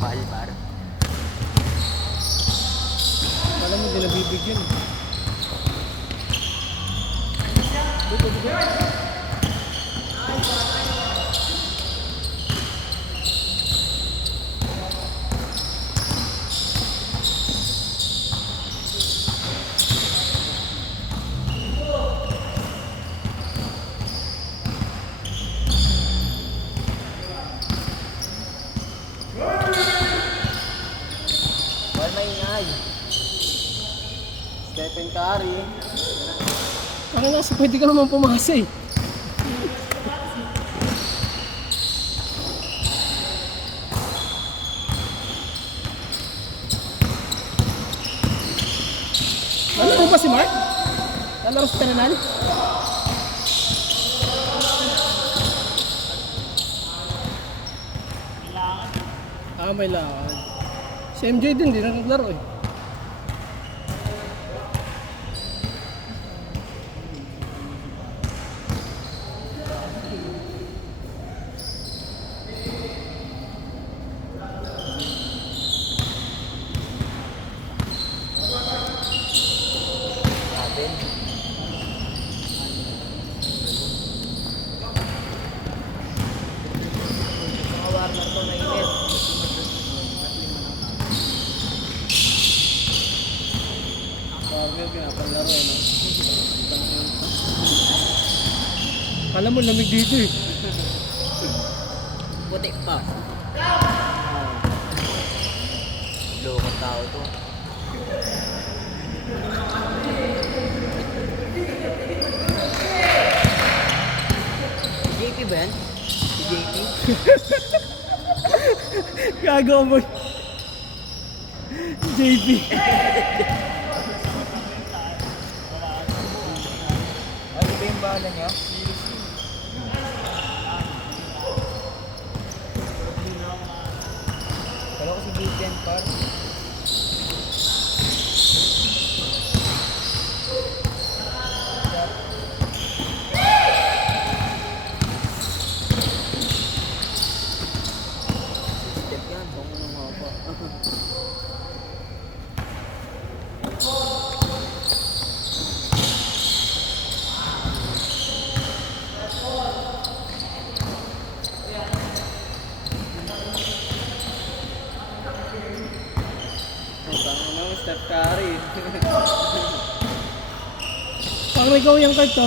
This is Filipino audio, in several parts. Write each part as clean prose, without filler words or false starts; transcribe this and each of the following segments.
Palmar. Alam mo, di nabibigyan. Wala maingay. Stephen Curry. Ano nga, so pwede ka naman pumasa eh. Nalaro ba si Mark? Nalaro sa Taranan? May lakad. Si MJ din, di na naglaro eh. Natin. Mga Warner to na init. Warner, pinapanlaro eh, no? Alam mo, lamig dito eh. Puti pa. Lokong tao to. Si JP ba yan? Si JP? Gago mo. JP. Ano ba yung bahala niya? Kala ko si JP yan par. Step yan, bango ng haba. Ano, Steph Curry. Pang ikaw yung card to.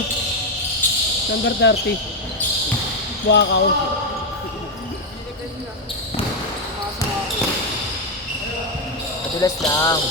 Number 30. Wakaw. Madulas lang.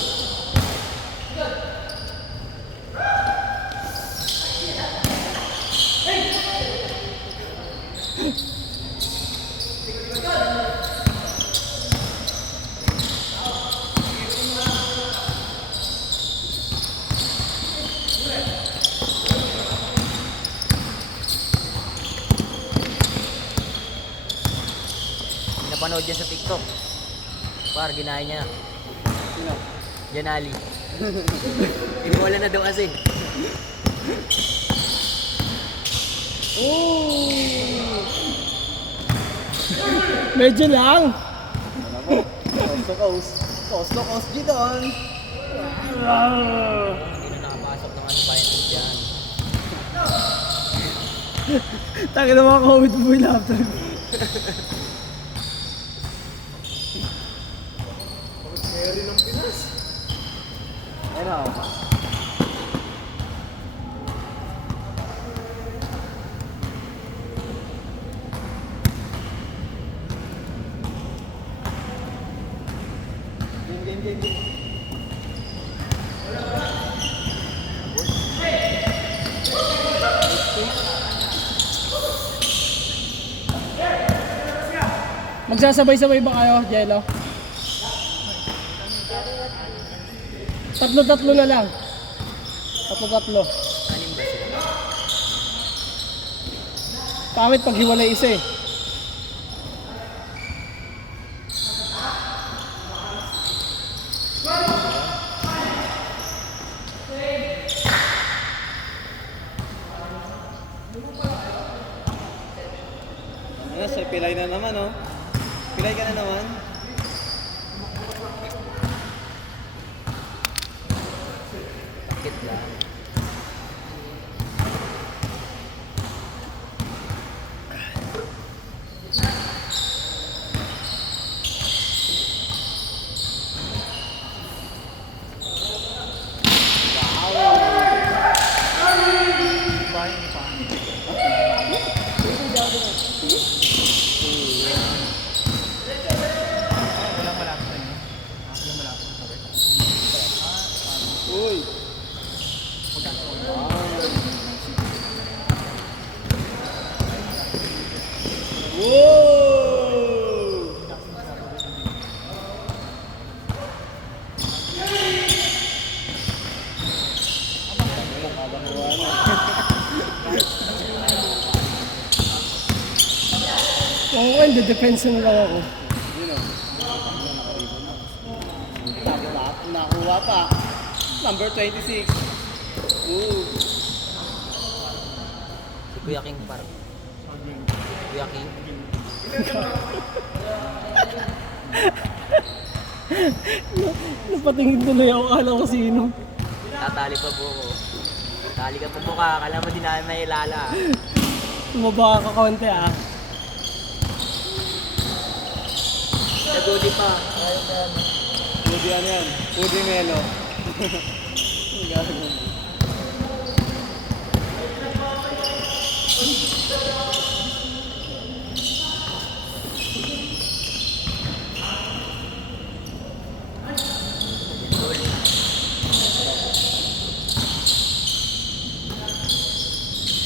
Napanood yan sa TikTok. Par, ginaya niya. Sino? Janali. Iniwala na daw kasi. Oh! Medyo lang. Ano mo? Coast to coast. Coast to coast dito. Hindi na nakapasok ng ano pa yan dyan. Taka na mga comment mo yung laptop. Mary ng Pinas. Ano? Game. Magsasabay-sabay ba kayo, Jello? Tatlo-tatlo na lang. Tatlo-tatlo. Anim ba sila? Pangit pag hiwalay isa eh. Pilay na naman, oh. Pilay ka na naman. Uy! Wow! Kung ako, hindi, defense na lang ako. Yun o. Nakuha pa. Number 26. Ooh. Si Kuya King parang. Kuya King. Napatingin tuloy ako, kala ko sino. Tatali pa buko. Tali ka pa mukha. Akala mo di namin may ilala. Tumaba ka konti ah. Nagodi pa. Pudi ano yan? Pudi Melo. Gago.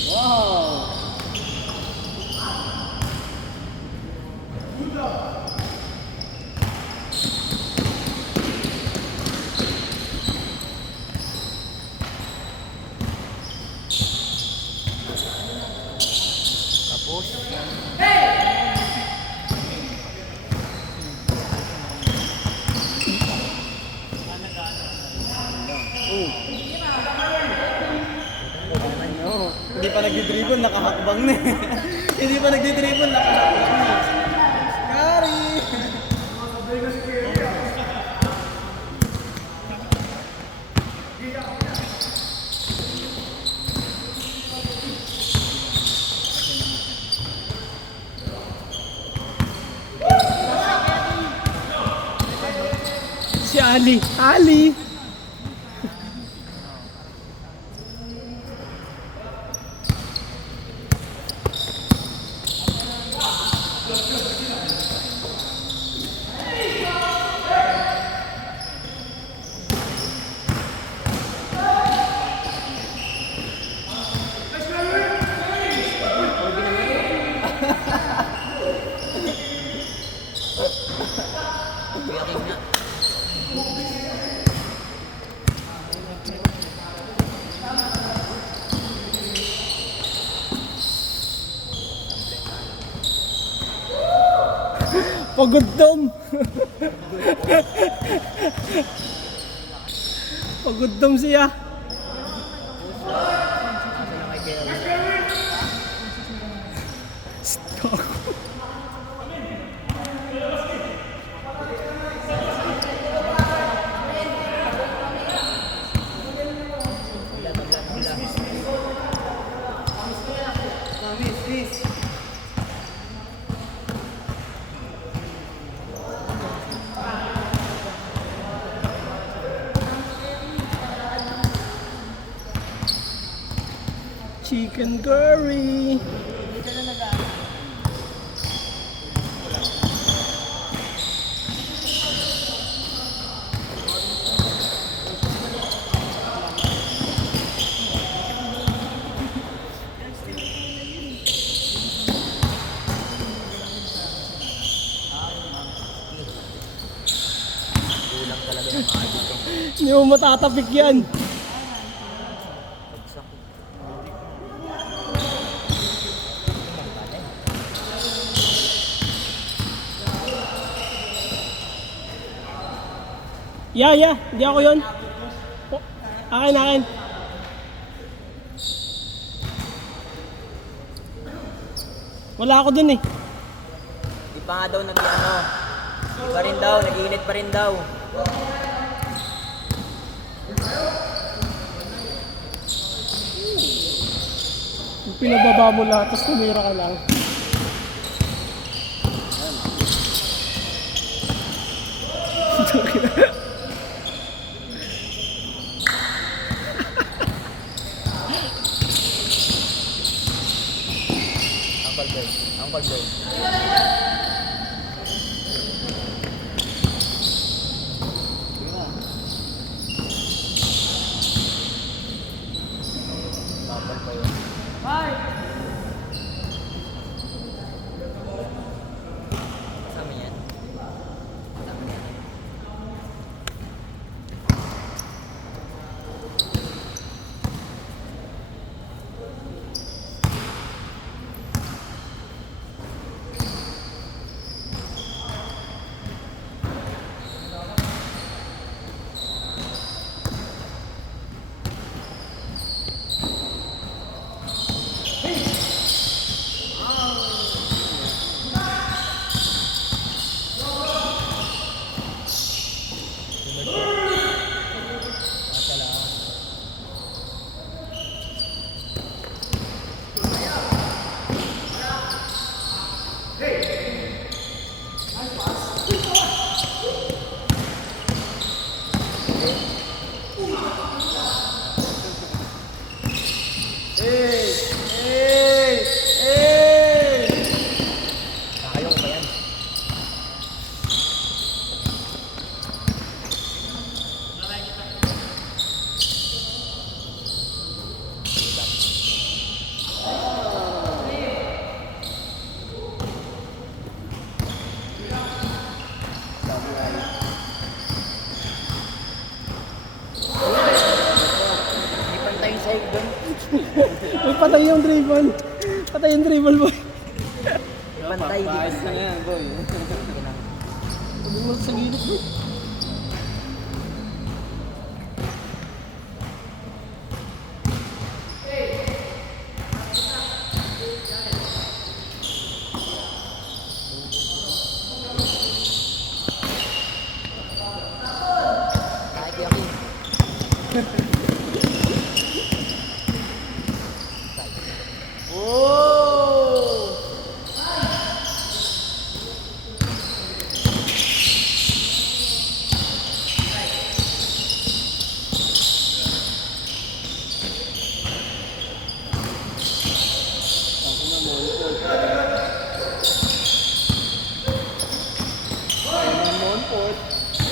Wow! Tapos. Oh. No, hindi pa nagdi-dribble, nakahakbang na eh. Hindi pa nagdi-dribble, nakahakbang na. Gary! Si Ali. Ali! Kuya King na. Pagod dom! Pagod dom siya. Stop. Miss. Chicken curry. Kulang talaga yung mga dito. Hindi mo matatapik yan. Bagsak. Yeah. Hindi ako yun. Oh, akin. Wala ako dun eh. Di pa nga daw nag-ano. Di pa rin daw. Nag-iinit pa rin daw. Pinababa mo lahat, tapos tumira ka lang. Uncle Bird. Uncle Bird. Uncle pa yun. Kasama yan. Kasama yan. Nakayong pa yan. May pantayin sa'yo doon. Uy, patay yung dribble. Patay yung dribble, boy. Pantay, di ba? Paayos lang yan, boy. Sabi mo sa gilid, boy. Kahit di ako. Oh!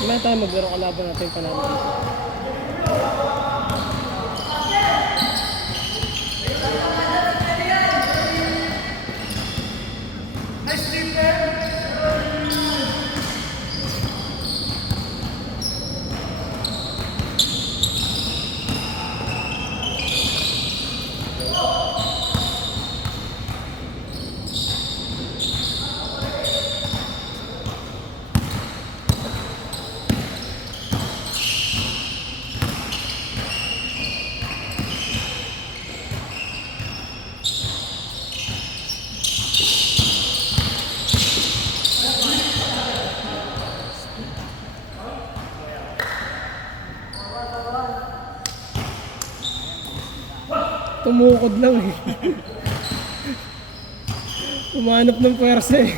Kumain tayo maglaro kalaban natin yung panalo dito. Tumukod lang eh. Umanap ng pwersa eh.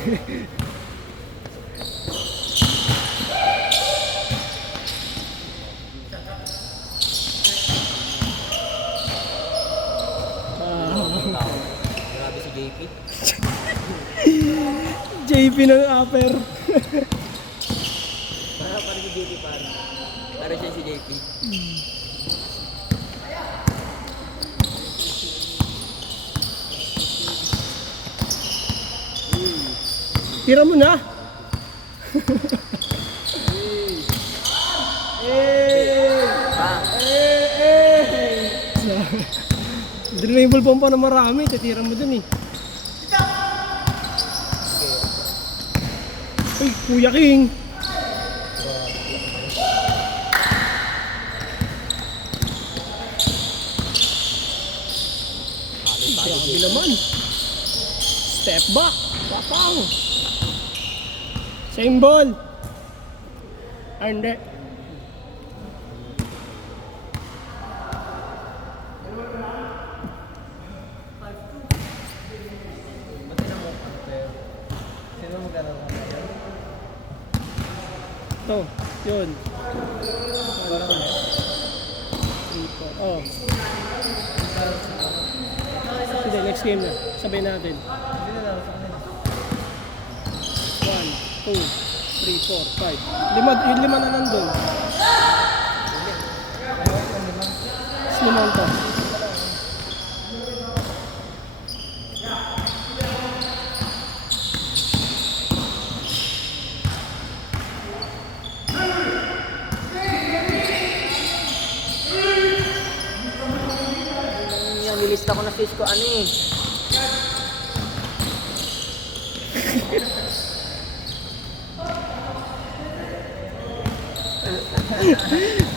Grabe si JP. JP ng upper. Para si JP para. Para siya si JP. Tira mo na. Bang! Dribble bomb pa na marami. Titira mo dun eh. Uy, Kuya King. Grabe naman. Step back. Papaw. Same ball. Ah, hindi. Ito, yun. 1, 2, 3, 4. Oh. Hindi, next game na. Sabay natin. 1, 2, 3, 4, 5. Yung lima na nandun. Tapos limang to. Yung nilista ko na fish ko, ano eh.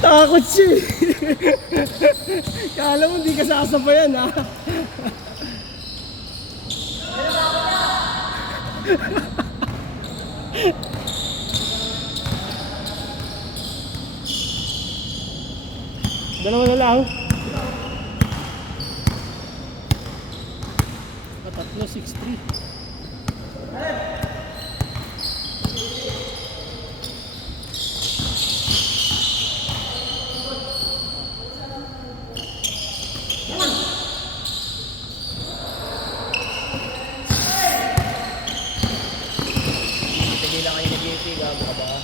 Takot siya eh. Kala mo hindi ka sasabayan ha. Dalawa na lang. Tatlo, 6-3. Hindi lang kayo nag-JP, gago ka ba?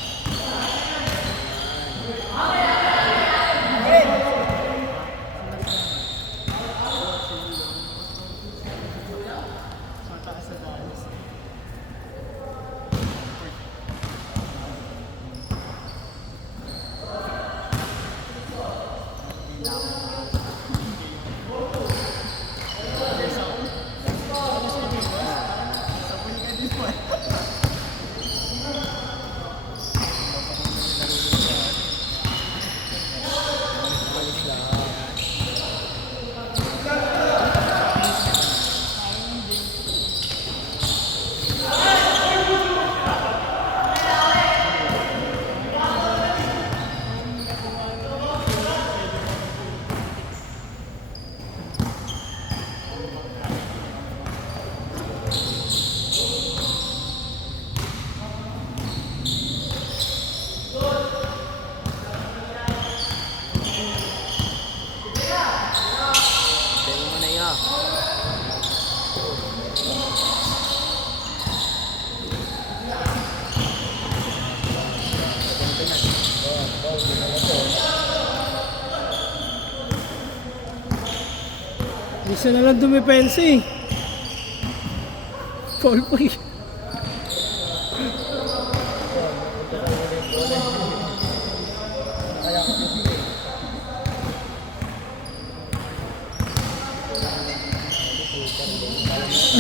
Tingnan mo na yan. Bisa na lang dumipensa eh. Foul po eh.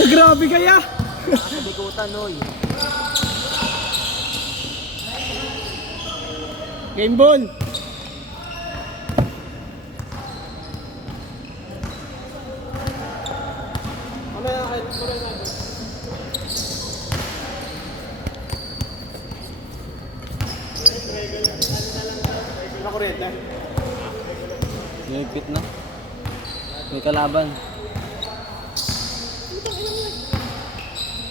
Grabe kaya! Nasa bigutan, oy. Game ball! Lumipit na. May kalaban.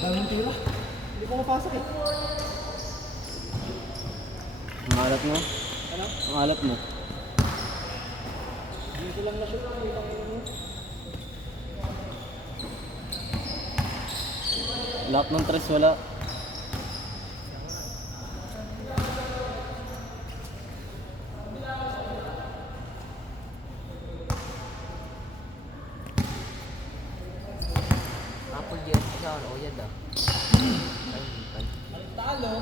Daming tira. Hindi ko mapasok eh. Ang alat mo. Ano? Ang alat mo. Dito lang na shoot. Dito lang na Lahat ng tres wala. Apple yan. Isa, o yan daw. Ay, hindi. talo.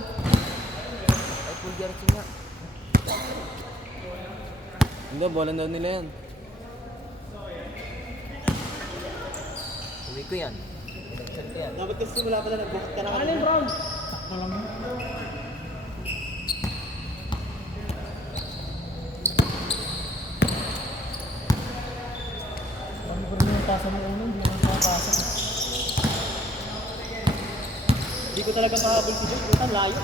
Ay, full jersey nga. Hindi, bola daw nila yan. Uwi ko yan. Pinagchat ko yan. Dapat kasi simula pala nag-book ka na Alin round? Sakto lang yun. Kami pa rin yung pasa mo uno, hindi naman papasok. Hindi ko talaga mahabol si Joe, bukan layo.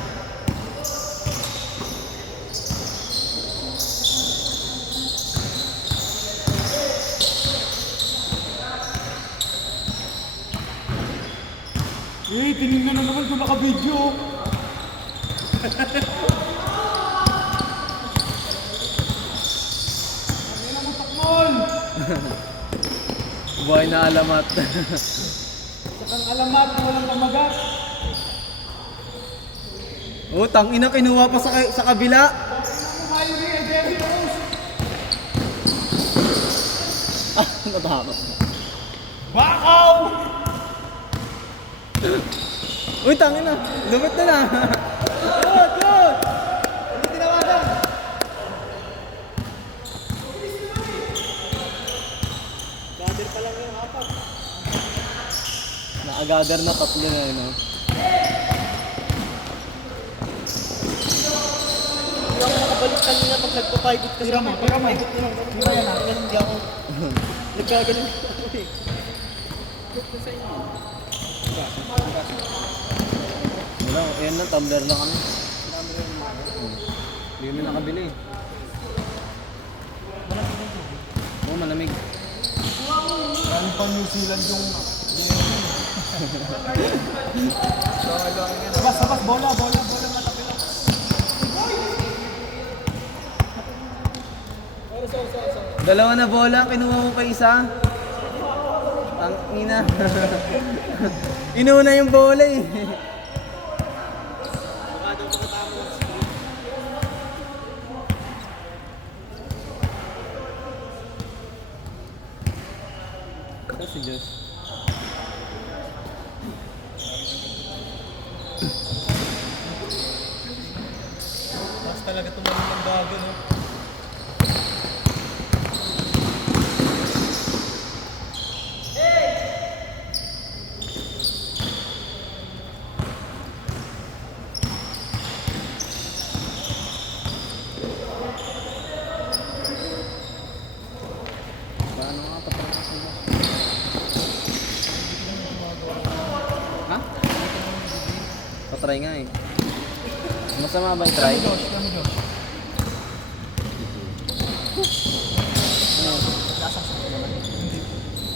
Eh, tinignan na naman kung naka-video. Buhay na alamat. Sakang alamat na walang pamagat. Tang ina, kinuha pa sa kabila. Natakot. Bakaw! Uy, tangin na. Lumit na na. Good, good. Ano tinawagan? Gather pa lang yung apat. Nakagather na 3 na yun, no? Hindi ako nakabalik kanina pag nagpapaikot kasi. Tira mo. Tira yan, hindi ako. Nagkagaling ako eh. Wala, ayan na, tumbler lang kami. Hindi kami nakabili. Oo, malamig. Galing pang New Zealand yung... Sabas, bola matapil lang. Dalawa na bola, kinuha mo pa isa. Ang ina. Inuna yung bola eh. Ito si Diyos. Mas talaga tumaling ng bago, no? Paano nga patrakas mo ba? Ha? Patry nga eh. Masama ba i-try?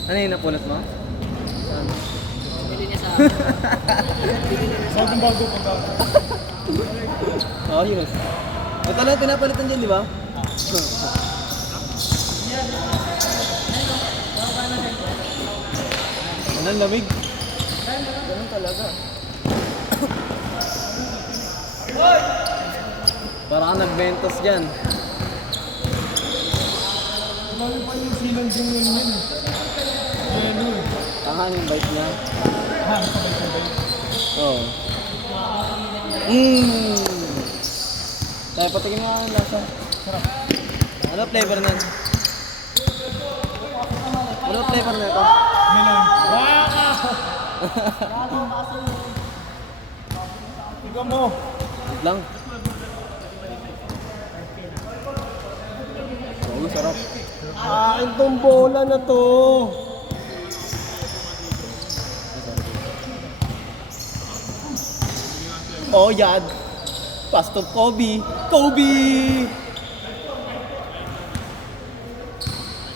Ano yung napulot mo? Saan? Bili niya sa... Bagong bago pa ba? Ayos. Ito lang pinapalitan dyan, di ba? Anong lamig? Ganun talaga. Para ka nagbentos dyan. Galing pang New Zealand yung yun. Yelo eh. Tangan yung bite niya. Sabay. Oo. Tayo, patingin mo nga ang lasa. Sarap. Ano flavor na? Ano flavor na ito? Melon. Baka! Ikaw mo. Wait lang. Oo, sarap. Akin tong bola na to. Oh, yan. Pass to Kobe. Kobe!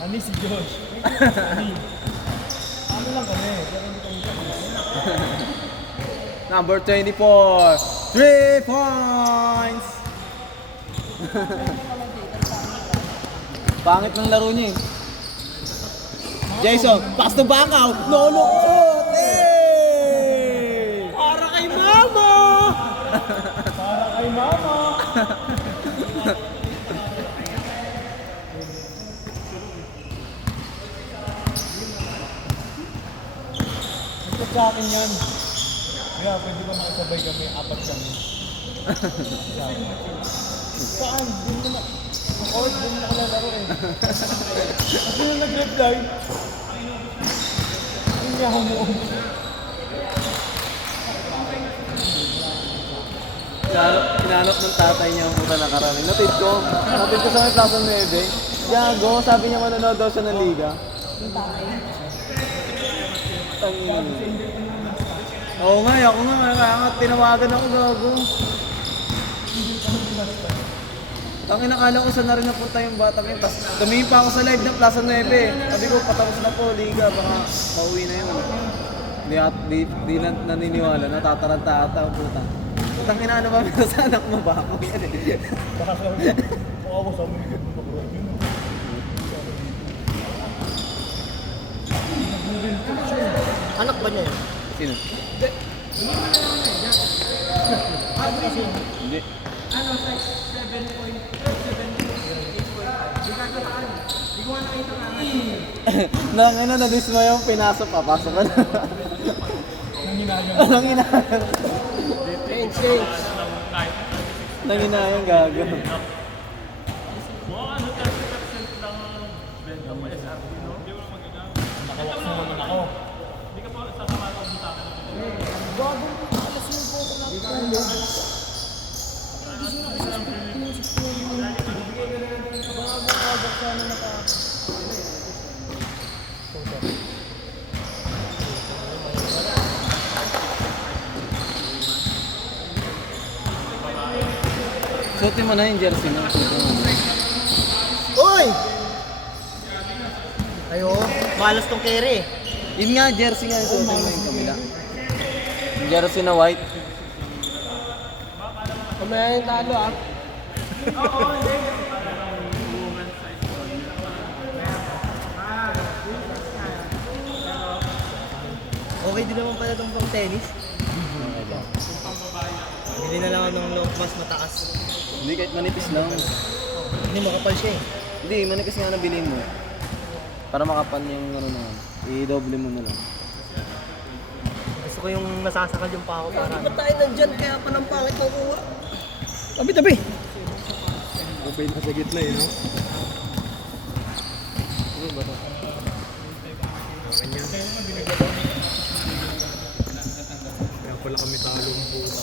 Ani si Josh. Ani. Ano lang kami? Pero hindi kami Number 24. 3 points! Pangit ng laro niya eh. Jason, pass to Bakaw. No look shot! Hey! Para kay mama! Para kay mama! Ito sa akin yan. Kaya pwede ba makasabay kami? 4 kami. Saan? Doon na ang court, doon na nakalalaro eh. Kasi nung nag-reply, hindi niya humuong. Kinanap ng tatay niya ang puta nakarami. Natid ko sa may Plaza 9. Gago, sabi niya manonood daw siya ng liga. Tangina. Oo nga, ako nga, nakakaangat, tinawagan ako gago. Tangina, nakala ko saan na rin napunta yung batang yun. Tapos tumingin pa ako sa live ng Plaza 9. Sabi ko, patapos na po, liga, baka pauwi na yun. Di na naniniwala, natataranta ata ang puta. Tangina, ano ba meron sa anak mo ba? Ako yan eh. Baka sabi ko, baka ako sabi ko, yun. Anak ba niya yun? Sino? Hindi. Nadisma yung pinasok, papasok ka na. Nanginayang. Change. Nanginayang gago. Suotin mo na yung jersey mo. Uy! Ayo, malas tong carry. Yun nga, jersey nga yung suotin mo yung kabila. Yung jersey na white. Kamaya yung talo ah. Okay din naman pala itong pang tennis. Hindi na lang ako ng long mas mataas. Hindi, kahit manipis lang. Hindi makapal siya eh. Hindi, manipis nga nabilin mo. Para makapal yung ano na. I-double mo na lang. Gusto ko yung nasasakal yung pako para. Hindi pa tayo nandyan kaya pa ng pangit nakuha. Tabi! Okay na sa gitna eh, no? Ano ba ito? Kaya pala kami talong buka.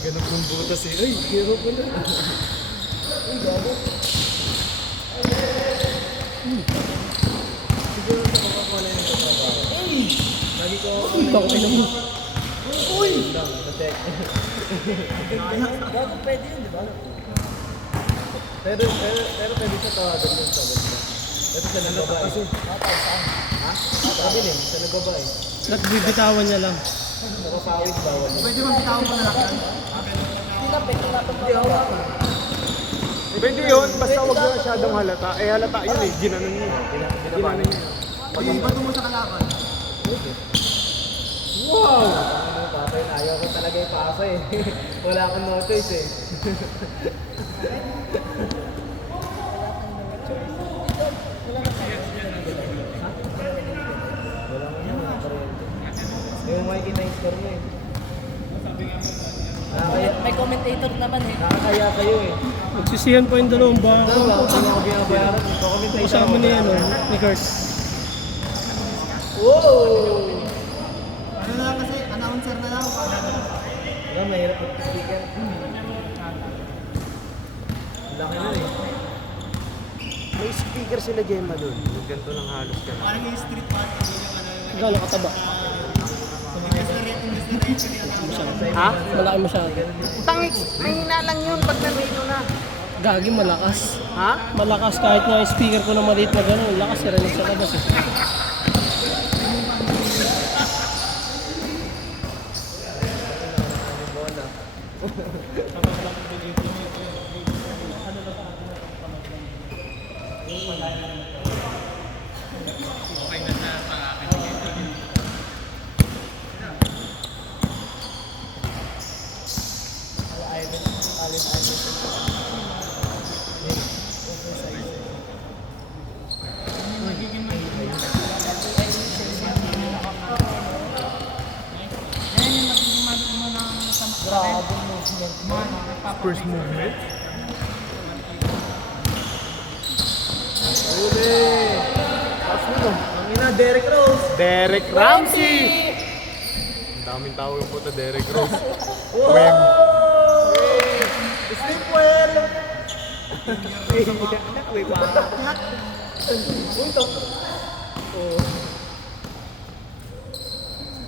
Ganap ng butas eh. Ay, hero pala. Uy, gago. Siguro sa Coca-Cola yung trabaho. Lagi ko... Uy, kakapin mo. Uy! Gago, pwede yun, di ba? Pero pwede siya tawagan yung tawag niya. Ito siya nagbaba eh. Ha? Sabi din, siya nagbaba eh. Nagbibitawan niya lang. Nakasawit bawal. Pwede bang bitawan mo na lang yan? Tinapit pa. Pwede yun, basta huwag na masyadong halata. Eh halata yun eh, ginanon niya. Ginanon niya. Pag ibato mo sa kalaban. Wow! Papay, ayaw ko talaga ipasa eh. Wala akong notice eh. Wala mo yan, mga parente. Hindi mo makikita yung score mo eh. May commentator naman eh. Nakakaya kayo eh. Magsisiyan pa yung dalawang Dalawa, bako. hindi ako binabayaran. Ito kami tayo. Kasama niya yan, ni Kurt. Wow! Ano na lang kasi, announcer na lang. Wala, mahirap mag-speaker. Laki na eh. May speaker sila Gemma doon. Ganito lang halos ka. Parang yung street party. Gano'n kataba? Ha? Malaki masyado. Tangik, mahina lang yun pag nandito na. Gagi, malakas. Ha? Malakas kahit nga yung speaker ko na maliit na gano'n. Lakas narinig sa labas eh. First movement. Ang ina, Derek Rose. Derek Ramsey! Ang daming tao yung puta Derek Rose. Wem. Sleep well. Uy, pa. Uy, to.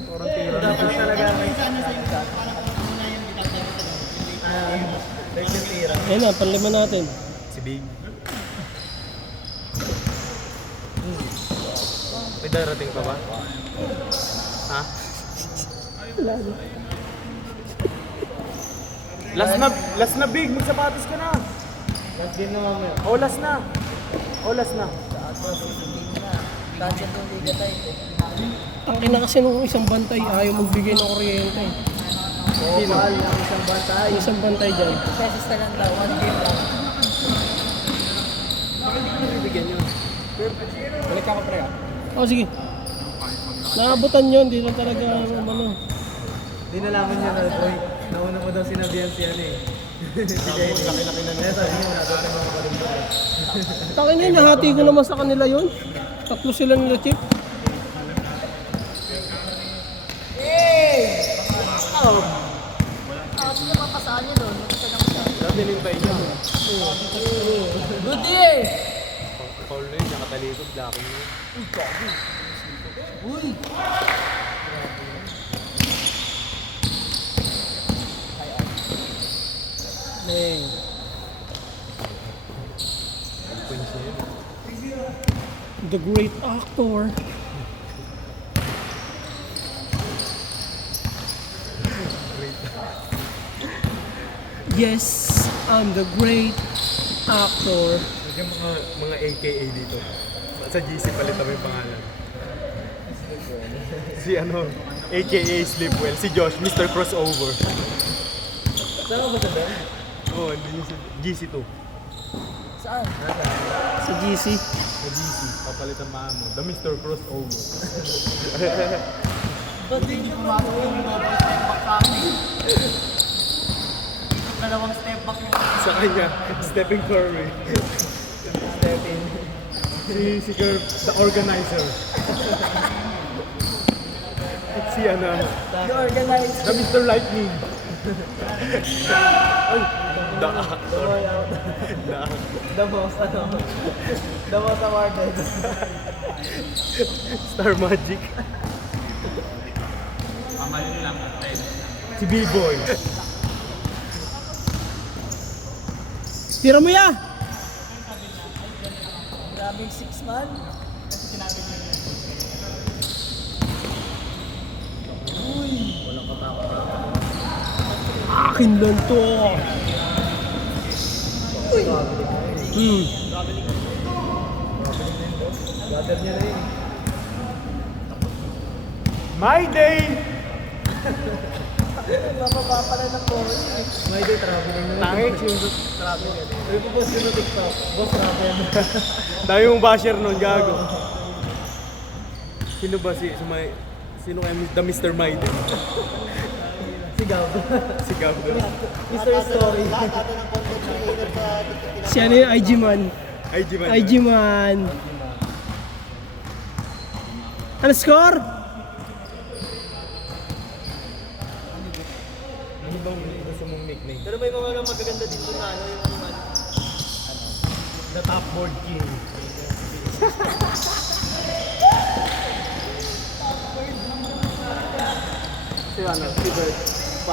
Parang tira. Dapat talaga may Ayan na, panlima natin. Si Big. May darating pa ba? Ha? Last na Big, magsapatos ka na. Last game na mamaya. Oh, last na. Oh, last na. Cancel yung liga tayo. Ang ina kasi nung isang bantay, ayaw magbigay ng kuryente. Oo, mahal yung isang bantay. Yung isang bantay dyan. Pesos na lang daw, 1 game lang. Bibigyan yun. Balik ka pre ah. Oh, sige. Naabutan yun, di lang talaga ano. Di nalaman niya na boy. Nauna mo daw sinabihan si ano eh. Si Jay. Laki-laki na nito. Sabi niya na daw ng mga kalimbawa. Takin na yun, nahati ko naman sa kanila yun. Tatlo sila nila, Chip. Kasi naman pasaan niya doon, matasan ako siya. Sabi nintay niya. Good day! Paul na yun, nakatalikod, blocking na. Uy! Dang. The great actor. Yes, I'm the great actor. Yung mga AKA dito. Sa GC palit kami yung pangalan. Si ano, AKA Sleepwell. Si Josh, Mr. Crossover. Saan ba sa Ben? Oo, hindi niya si GC2. Saan? Sa GC. Sa GC, papalitan mo. The Mr. Crossover. Ba't di niyo gumagawa yung double step back sa akin? Dalawang step back yung Sa kanya, Stepping Curry. stepping. Si Curve, the organizer. Si ano, The organized. the Mr. Lightning. Ay, the actor. The actor. The most, the most awarded. Star Magic. Si B-Boy. Tira mo ya! Grabing 6 man. Akin lang to. Gather niya na yun. My day! Mababa pala ng ball. May day traveling na yun. Tangik, yung Traveling. Sabi ko boss yun na TikTok. Boss travel. dami mong basher nun, gago. Sino ba sino kaya the Mr. My Day? Si Gab. Si Gabdo. Mr. Story. Si ano yung IG man? IG man. IG man. Ano score? Ano bang gusto mong nickname? Pero may mga magaganda dito na ano yung The Top Board King. si ano, si Bert. 2.0.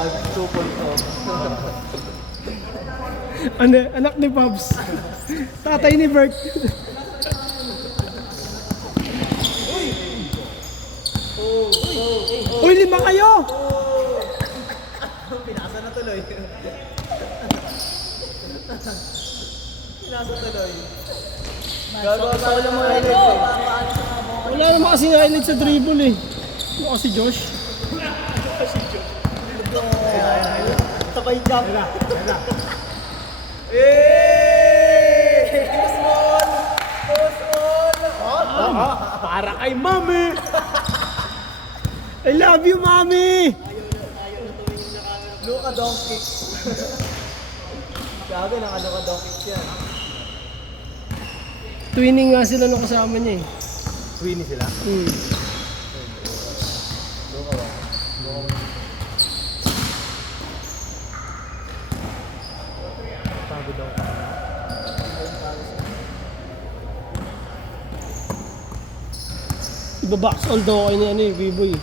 Ano, anak ni Pops. Tatay ni Bert. Uy, 5 kayo! Pinasa na tuloy. Pinasa tuloy. Gagawa pa ako ng mga highlights eh. Wala naman kasing highlight sa dribble eh. Ano kasi Josh? Sabay jump. Para kay Mami! I love you, Mami! Luka Doncic. Gago, naka Doncic yan. Twinning nga sila nung kasama niya eh. Twinnie sila. Pagod daw. Iba box all daw kayo ni ano eh, B-boy.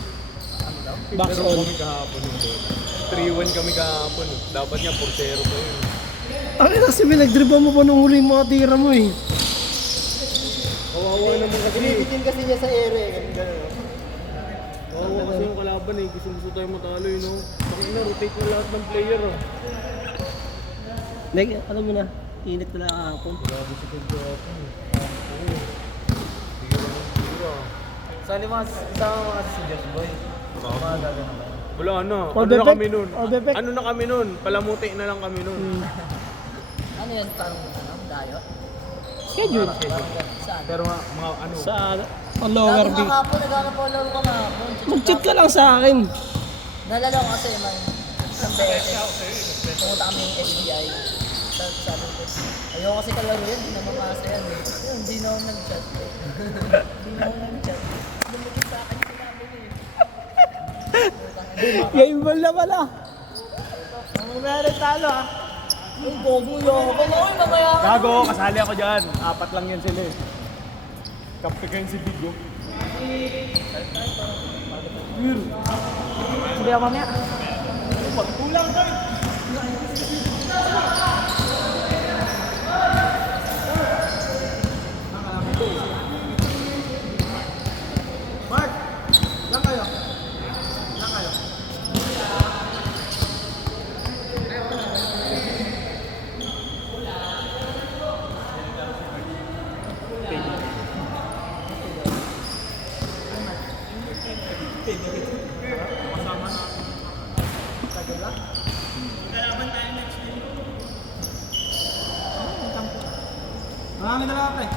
Box Pero all. kami kahapon yung bola. 3-1 kami kahapon. Dapat nga 4-0 pa yun. Ay, kasi pinag-driba mo pa nung huli yung mga tira mo eh. Kawawa naman kasi. Binibitin kasi niya sa ere. Ganun gano'n. Kawawa kasi yung kalaban eh. Gusto tayo matalo eh, no? Bakit na, rotate na lahat ng player ah. Meg, alam mo na, init na lang kahapon. Grabe si Pedro ako eh. Sali mga, isama mga si Josh Boy. Mga gagawin naman. Wala na. All Ano na defect? kami nun? All defect? Ano na kami nun? Palamuti na lang kami nun. Ano yan? Parang dayo? Schedule. Saan? Pero mga ano. Sa lower B. Kahapon, nagkakapolong ko kahapon. Mag-chat ka lang sa akin. Nalala ko kasi may isang beses. Pumunta kami yung SBI. Sabi ko, ayaw kasi kalaro yan, hindi naman kasi yan. Yun, hindi na ako nag-chat. Hindi na ako nag-chat. Lumikit sa akin sinabi ko eh. Game ball na pala. Ang meron talo ah. Uy, gogo yun. Uy, mamaya ka. Gago, kasali ako dyan. 4 lang yan sila eh. Kaptekan si Bigo. Hindi ako mamaya. Kulang ka. Marami na lang pre.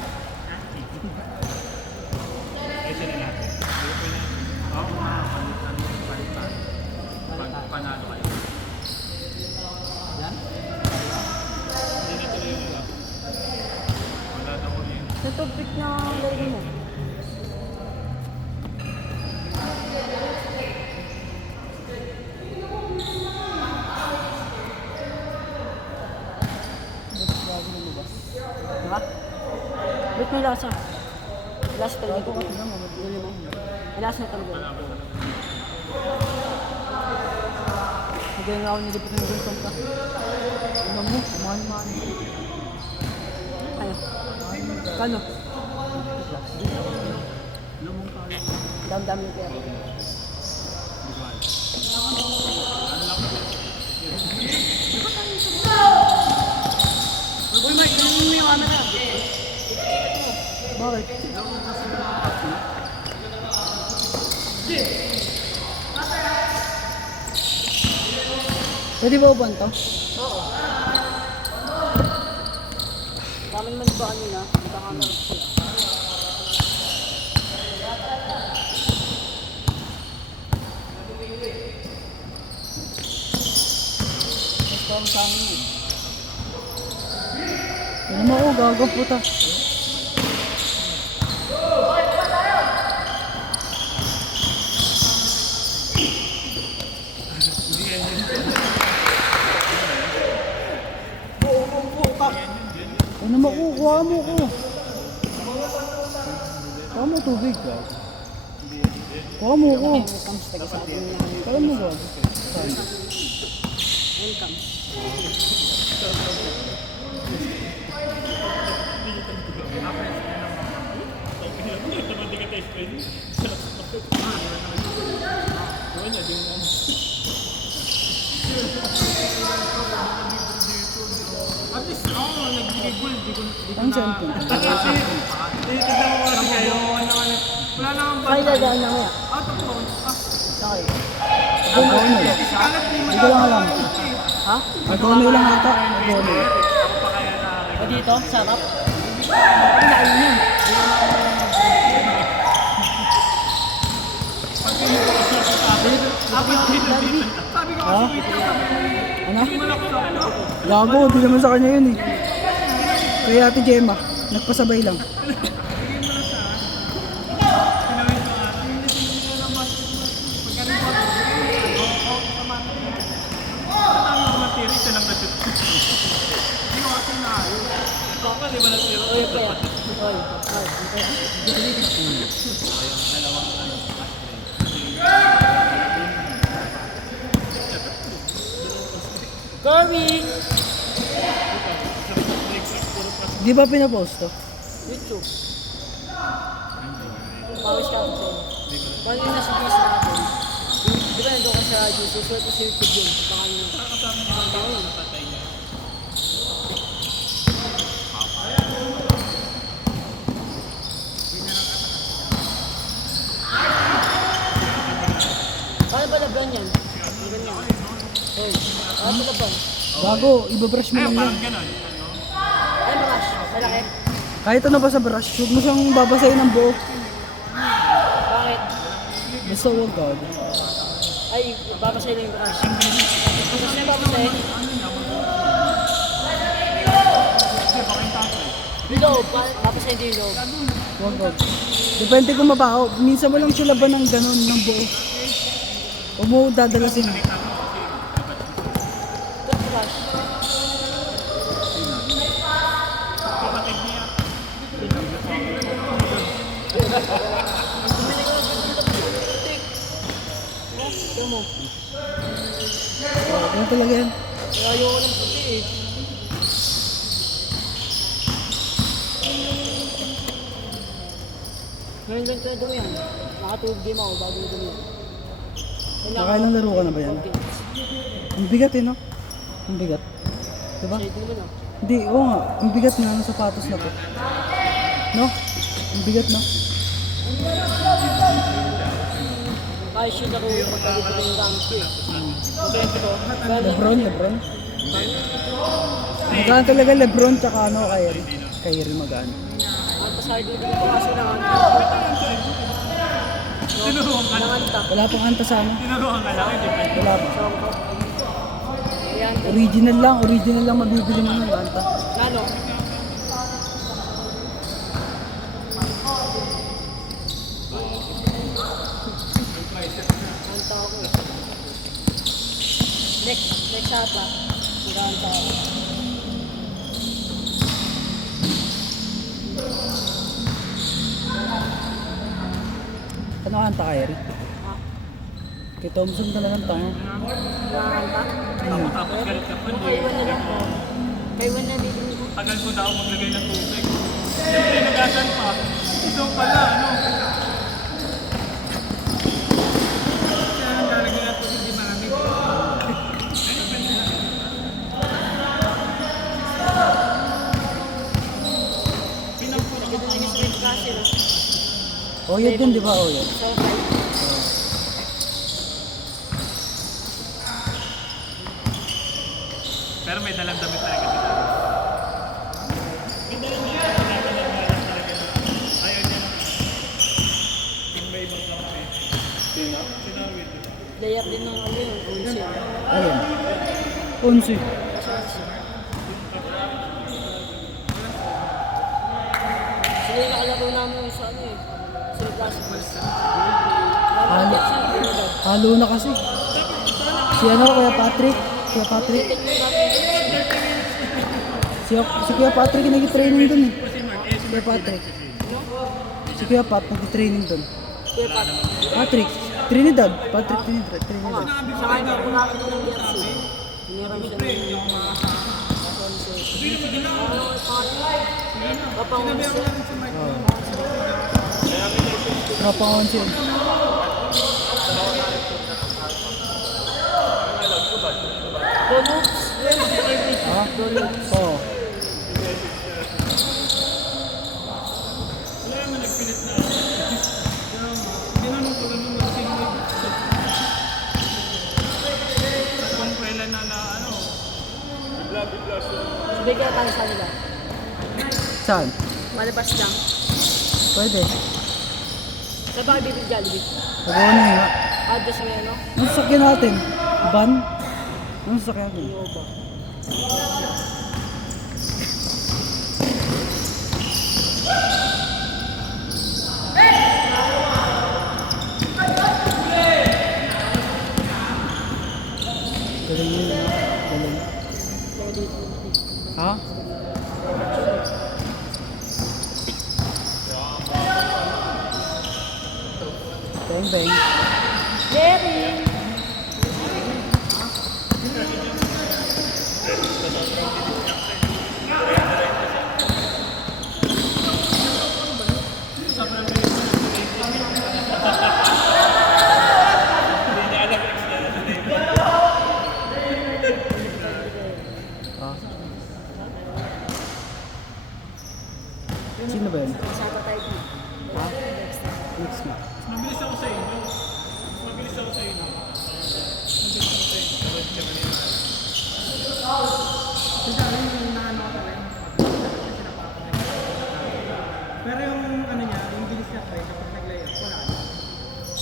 Sa topic na laro mo. Diba? Ba't may lasa? Lasa talaga ito. May lasa talaga. Magaling ako nilipit ng guntong ka. Ano mo? Mahal-mahal. Ano? Kano? Dam-dam yung pera. Uy, Mark, ganun mo yung camera. Bakit? Pwede ba uban to? Oo. Kami naman ba kanina? Hindi ka camera sila. Gusto ko sa amin eh. Ano mo ako, gago puta. Ano mo ko, kuha mo ko. Kuha mo tubig ka. Kuha mo ko. Kala mo ba? Welcome. Ang cellphone. Ay, dadaan na nga. Okay. Agono. Hindi ko lang alam. Ha? Agono lang ata. Agono. O dito? Sarap? Ano na yun? Ha? Ano? Gago, di naman sa kanya yun eh. Kaya Ate Gemma, nagpasabay lang. Going! Di ba pinapost to? YouTube. Pawis ka ako sa'yo. Pag yung nasa face natin, di ba nandun ka sa YouTube, susulat ko sa YouTube yun. Baka yun. Baka yun. Paano ba labran yan? Labran yan. Hey, paano ba labran? Bago, ibabrush mo lang yan. Ay, brush. Malaki. Kahit ano ba sa brush, huwag mo siyang babasahin ng buo. Bakit? Basta huwag ka. Ay, babasay lang yung brush. Gusto niya babasay? Yung loob, babasay din yung loob. Huwag. Depende kung mabaho. Minsan mo lang siya laban ng ganon, ng buo. Huwag mo dadalasin. Ito brush. Ito mo. Ganun talaga yan. Kaya ayoko ng puti eh. Ngayon lang tayo dumi yan. Nakatulog game ako bago yung dumi yan. Nakailang laro ka na ba yan? Ang bigat eh, no? Ang bigat. Diba? Shade mo na. Hindi, oo nga. Ang bigat nga ng sapatos na to. No? Ang bigat, no? Ay, shade ako pagkalipat yung gamit ko eh. Mabenta ko. Lebron? Magaan talaga Lebron tsaka ano, Kyrie magaan. Ang pasay dito ko kaso na ano. Nanganta. Wala pang anta sa ano. Wala pa. Ayan. Original lang mabibili mo ng anta. Lalo. Kanta ako eh. Next ata. Kanta ako. Ano anta Kyrie? Ha? Kay Thompson talagang tanga. Kanta? Hmm. Kay Juan na lang po. Kay Juan na dito. Tagal ko daw maglagay ng tubig. Siyempre, nagasan pa. Ito pala, ano? Kaya nang lalagyan ng tubig, di marami. Nagkita din yung straight klase no? Oyod din, di ba? Oyod. So, okay. Pero may dalang damit talaga sila. Layup din ng ano yun, Olsen. Ayun. 11. Sila yung nakalaro namin sa ano eh. Sila klase boys. Halo. Halo na kasi. Si ano, Kuya Patrick. Kuya Patrick. Si Kuya Patrick nag-training dun eh. Kuya Patrick. Si Kuya Pat nag-training dun. Kuya Pat. Patrick. Trinidad. Patrick Trinidad. Sa kanya ko namin ito ng jersey. Hiniram siya ng mga Papangonsi. Tropa 11 yun. Donuts. Ha? Oo. Kung kailan na ano, Sabi kaya tayo sa nila. Saan? Malabas lang. Pwede. Sa ba bibig Jollibee? Pag-ano nga. Address mo yan, no? Ano sasakyan natin? Van? Ano sasakyan natin? Oo ba? Galing yun ha? Galing. Kaya dito. Ha? Bang bang. Jerry! Sino ba yun? Sata tayo. Ha? Next na. Mabilis ako sa inyo. Mabilis ako sa inyo. Pero yung ano niya, yung bilis niya pre, kapag nag-layout, wala.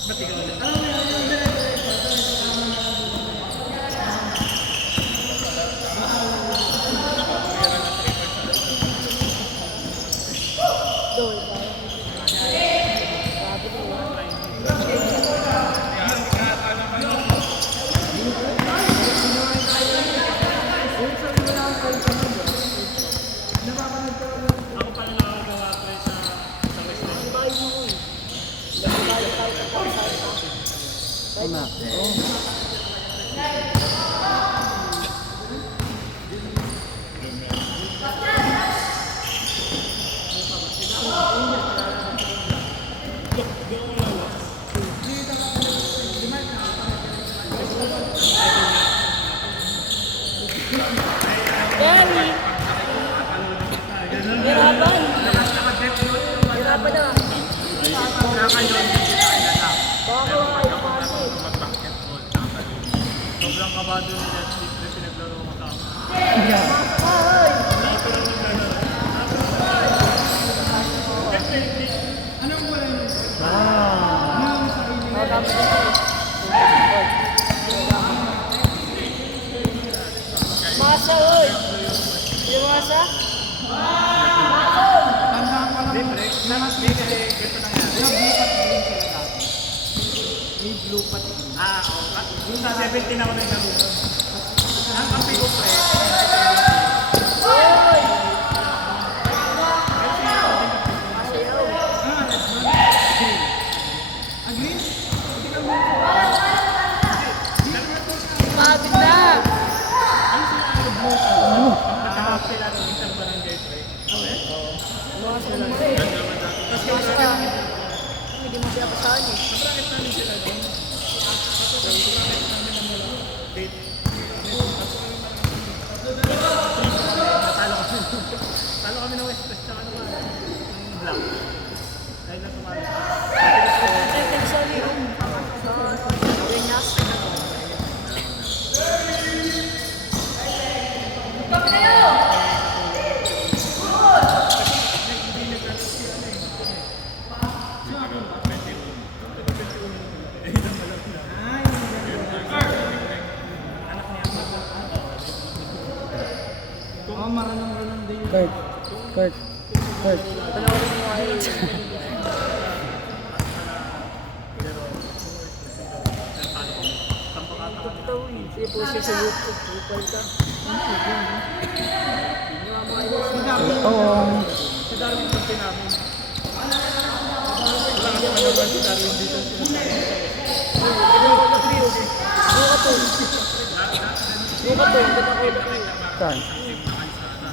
Ba't ikaw ulit? Una. Gary! Hirapan! Hirapan na. Baka kayo kasi. Sobrang kabado ni Netflix na pinaglaro ko sa akin. Ay! Masa, oy! Yung masa? Yung sa 17 ako naglaro. Ang kampi ko pre. Oy! Masayaw. Mabit na! Nakahap sila ng isang barangay pre. Masa na mo eh. Masa ka. Hindi mo siya kasahan eh. Bakit namin sila doon? Talo kami ng West West tsaka naman ng Black. Dahil lang tumalo. Ay, sorry. Renyas. Kurt. Kurt. Kurt. Panoorin mo ay. Sige po siya sa YouTube. Upal ka. Ito. Si Darwin yung tinapin. Wala ka naman si Darwin dito. Saan?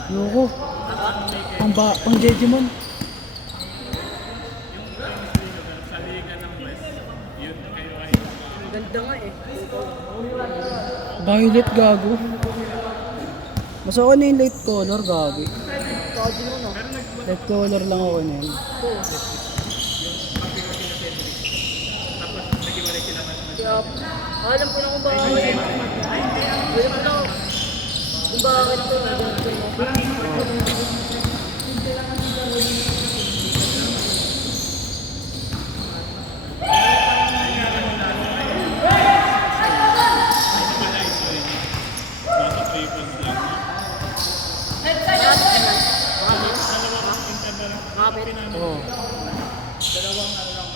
Yoko. Pang Jejimon. Sa Liga ng West, yun kayo ay Ganda nga eh. Violet gago. Mas ako na yung light color gago. Kaji mo no? Light color lang ako na yun. Kaya, alam ko na kung bakit. Alam ko na kung bakit ito ganito no? Kapit. Oo. dalawang ano lang,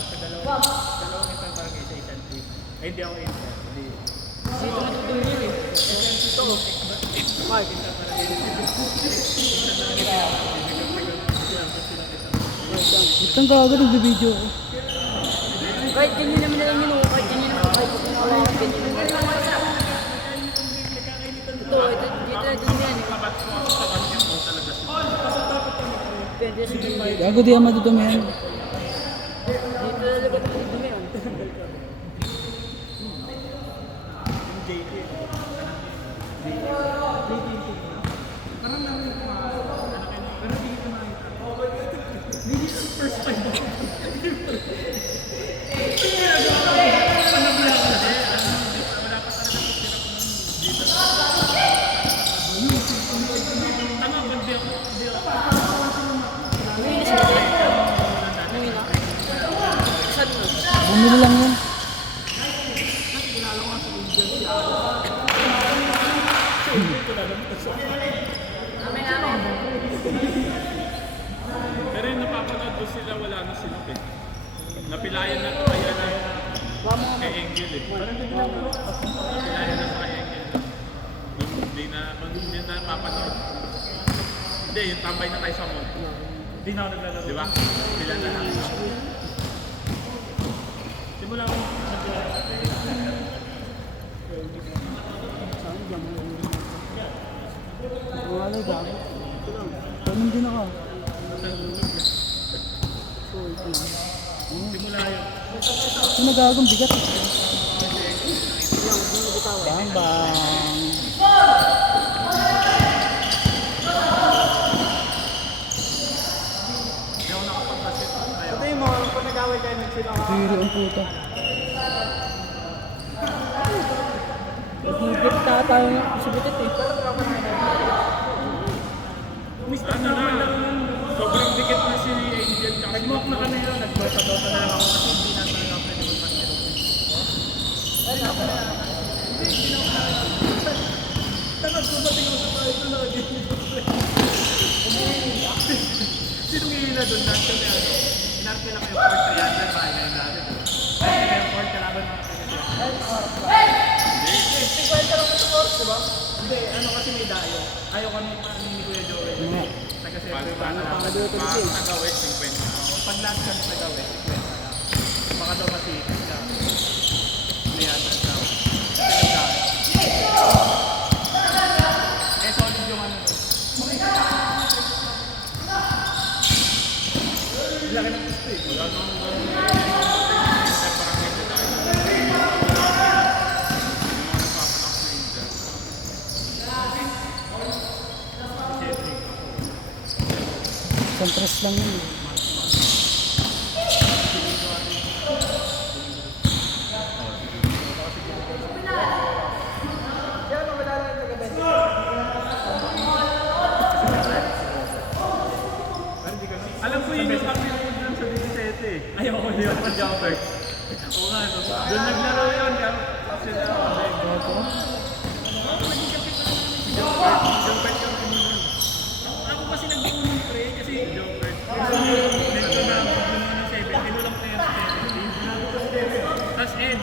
dalawang isang barangay sa isang trip. Ay, hindi ako intern. Hindi. Dito natutulog yun eh. Ito. Mark. Itang gago nag-video ko. Kahit ganyan naman na lang yun. Kahit ganyan naman. Kahit ganyan naman. Ganyan naman. Ito, dito na din yan eh. Depende sa dumi. Gago di ako madudumi yan. Dito talaga ng dumi yan. Pamili lang yun. Pero yung napapanood ko sila, wala na sila eh. Napilayan na kaya na kay Angel eh. Napilayan na sa kay Angel. Hindi na mapanood. Hindi, yung tambay na tayo sa mall. Hindi na ako naglalaro. Di ba? Pila na lang. Simula ko. Wala gabi. Ganun din ako. Simula yun. Ano nagagawang bigat? Bang bang. Ito yung mga pag nag-away kayo ng sila. Piri ang puta. Nagigit tayo sa bitit eh. Ano na, sobrang dikit na si Angel. Nag-mock na kami yun. Nag-dota na lang ako kasi hindi na talaga ako pwede mag-pasero. Sino ngihila doon? Dahil kami ano, inarte lang kayo 4-300 bahay na yung natin. Dahil kami yung 4 kalaban mga diba? Hindi, ano kasi may dayo. Ayaw kami ni Kuya Joel. Taga-7 ba na lang. Taga-West 50. Pag last chance taga-West 50 lang. Baka daw masikas ka. Hindi yata daw. Kasi nagdayo. Eh, solid yung ano doon. Laki ng gusto eh. Wala nang Isang press lang yun. alam ko yun yung kami doon sa 17 eh. Ayaw ko yun sa jumper. Oo nga, no? Doon naglaro yun. Kasi na ako. Jumper yung pinunan. Ako kasi nag-uunong pre kasi jumper. Dito na ako doon ng 7. Pinulang ko yung 17. Tapos doon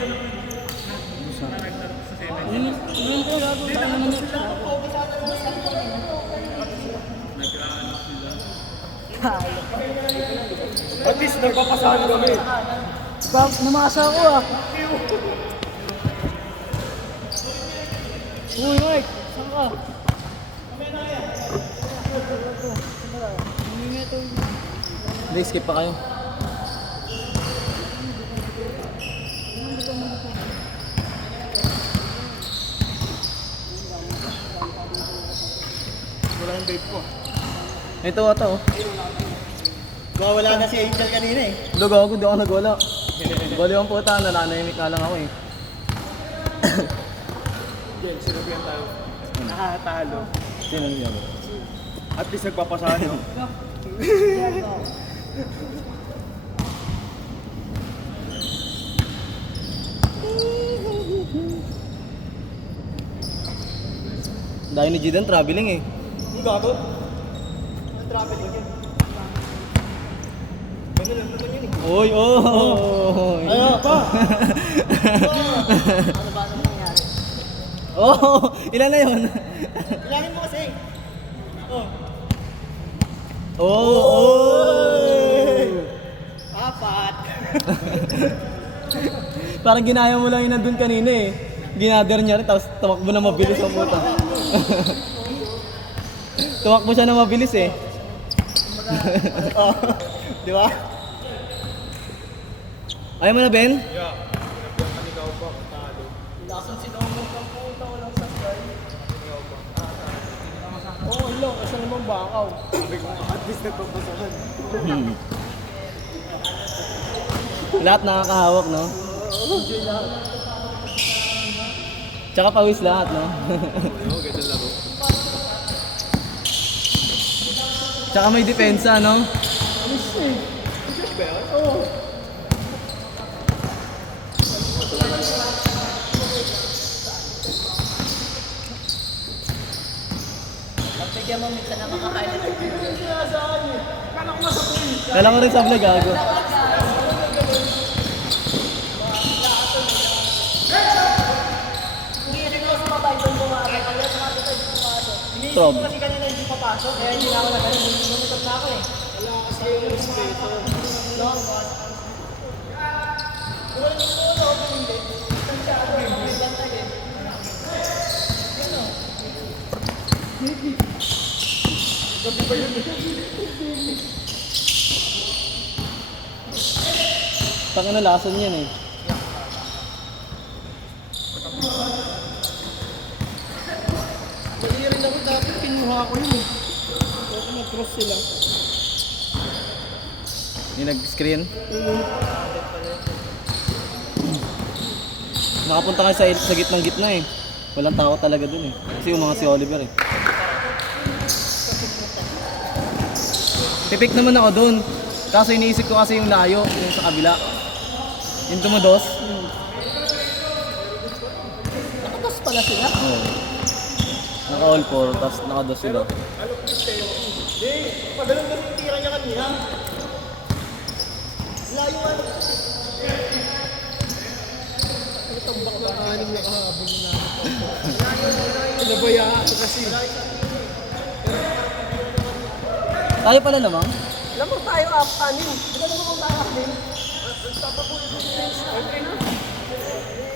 ako naglaro sa 7. Yun ko gago. Tayo naman yun. Nag-ano sila. At least nagpapasahan kami. Namasa ko ah. Uy Mike, saan ka? Hindi, skip pa kayo. Wala yung babe ko. Ito ata oh. Wala na si Angel kanina eh. Dog ako, di ako nagwala. Bali ang puta, nananahimik na lang ako eh. Yan, sinabihan tayo. Nakakatalo. Sino yun? At least nagpapasahan no? Dahil ni Jidan traveling eh. Ang gago. Ang traveling yun. Ganun lang naman yun eh. Oy, oh! Ayaw pa! Ano ba naman nangyari? Oh, ilan na yun? Bilangin mo kasi. Oh. Oh! Apat. Parang ginaya mo lang yung nandun kanina eh. Ginader niya rin, tapos tumakbo na mabilis ang puta. Tumakbo siya na mabilis eh. Oh. Di ba? Ayaw mo na, Ben? Yeah. Sinabihan ka ni Kao pa, talo. Lason sinumog ng puta, walang supply. Oo, ilong. Isa naman bakaw. Sabi ko, at least nagpapasahan. Lahat nakakahawak, no? Enjoy lahat. Tsaka pawis lahat, no? Oo, ganda laro. Tsaka may depensa, no? Alis eh. Enjoy ba yan? Oo. Kaya mo minsan nakaka-highlight. Kala ko rin sa vlog, gago. Hindi rin ako sumabay doon bumakay. Pag yan sumabay doon pumasok. Prob. Kasi kanina hindi papasok. Kaya hindi na ako nagano. Bumutot na ako eh. Wala kasi yung respeto. No? Wala yung puno. Hindi. Isang siya ako. May bantay eh. Tangin na lason yan eh. Mali rin ako dati, kinuha ko yun eh. Ako mag-cross sila. Yung nag-screen. Nakapunta kayo sa gitnang-gitna eh. Walang tao talaga dun eh. Kasi yung mga si Oliver eh. Pipik naman ako dun. Kaso iniisip ko kasi yung layo, yung sa kabila. Yung tumudos. Nakatas pala sila. Oo. Naka all four, tapos nakados sila. Pagalang kasi yung tira niya kanina. Layo ano. Tambak na anim na kahabol na. Pinabayaan kasi. Tayo pala namang. Alam mo tayo anim. Di ba naman tayo anim?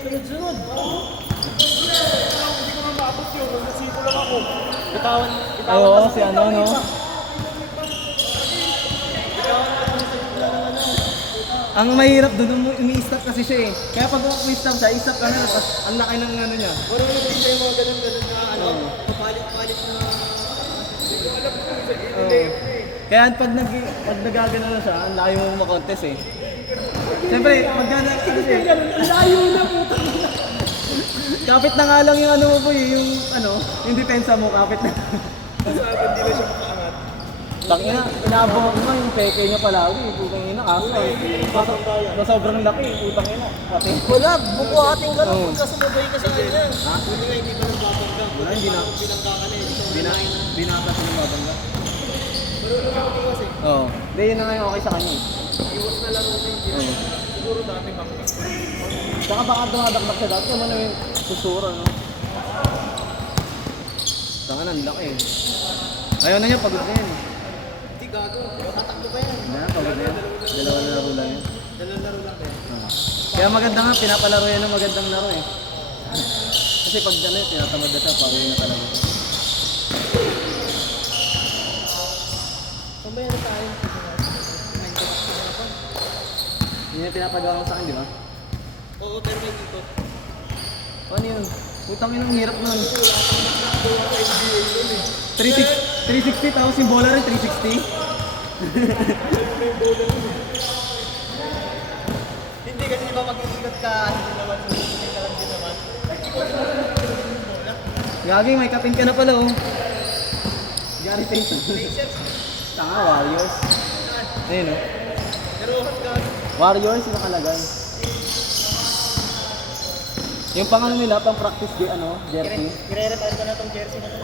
Sunod-sunod. Hindi ko na maabot yun. Nasiko lang ako. Bitawan. Oo, si ano no. Ang mahirap doon umi-stop kasi siya eh. Kaya pag umi-stop siya, i-stop ka na, tapos ang laki ng ano niya. Wala na yung mga ganun-ganun na ano. Oo. Papalit-palit na. Oo. Kaya pag nagagano na siya, ang layo mo makontest eh. Siyempre, pag gana kasi Layo na puta. kapit na nga lang yung ano mo po yung ano, yung depensa mo, kapit na. Sa akin, hindi na siya makaangat. Tangina, inaabot mo yung peke niya palagi, putang ina, kaso eh. Basta sobrang laki, putang ina. Pati. Wala, bubuhatin ka lang Oo. pagka sumabay ka sa kanya. Ha? Hindi nga hindi pa nagbabangga. Wala, hindi na. Binangga ka na eh. Binata siya ng babangga. Pero lumaki kasi. Oo. Hindi, yun na nga yung okay sa kanya eh. Iwas na laro na hindi. Oo. Siguro dati bangga. Saka baka dumadakdak siya dati, naman na yung susura, no? Tangan, ang laki eh. Ayaw na niya, pagod na yan eh. Hindi gago. Tatakbo pa yan. Na, pagod na yan. Dalawa na laro lang yan. Dalawang laro lang kaya. Oo. Kaya maganda nga, pinapalaro yan ng magandang laro eh. Kasi pag ano, tinatamad na siya, pauwi na talaga. Mamaya na tayo. Yun yung pinapagawa mo sa akin, di ba? Oo, pero may dito. Ano yun? Putang inang hirap nun. 360 tapos yung bola rin 360. Hindi kasi di ba mag-iikot ka, ano din naman, susunod ka lang din naman. Gaging, may kapin ka na pala oh. Gary Payton. Tanga, Warriors. Ayun oh. Pero ka, Warriors yung nakalagay. Yung pang ano nila, pang practice di ano, jersey. Ire-retire ko na tong jersey na to.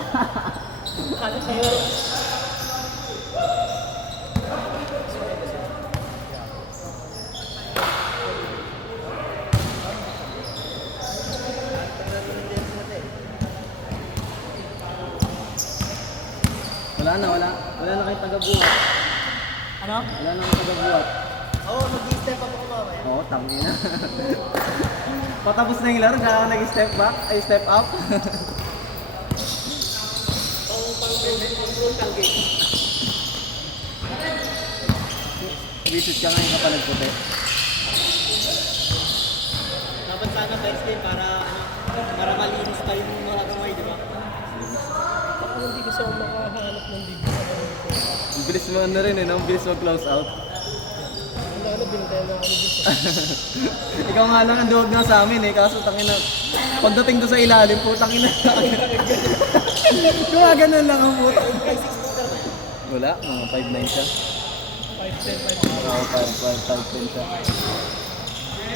Ano sa'yo? Wala na kayong taga-buhat. Ano? Wala na kayong taga-buhat. Oo, mag-i-step up ako mamaya. Oo, tangina. Patapos na yung laro, kaya ako nag-step back, ay step up. Visit ka ngayon kapalag puti. dapat sana first game para, ano, para malinis pa yung mga kamay, di ba? Ako hindi kasi ako makahanap ng video. Ang bilis mo ano rin eh, no? Ang bilis mo close out. Wala na, bintayan na ako dito. Ikaw nga lang ang duwag nga sa amin eh, kaso tangina. Pagdating doon sa ilalim, putang ina. Gumaganon lang ang puta. Wala, mga 5'9 siya. 5'10", 5'10". Oo, 5'10 siya.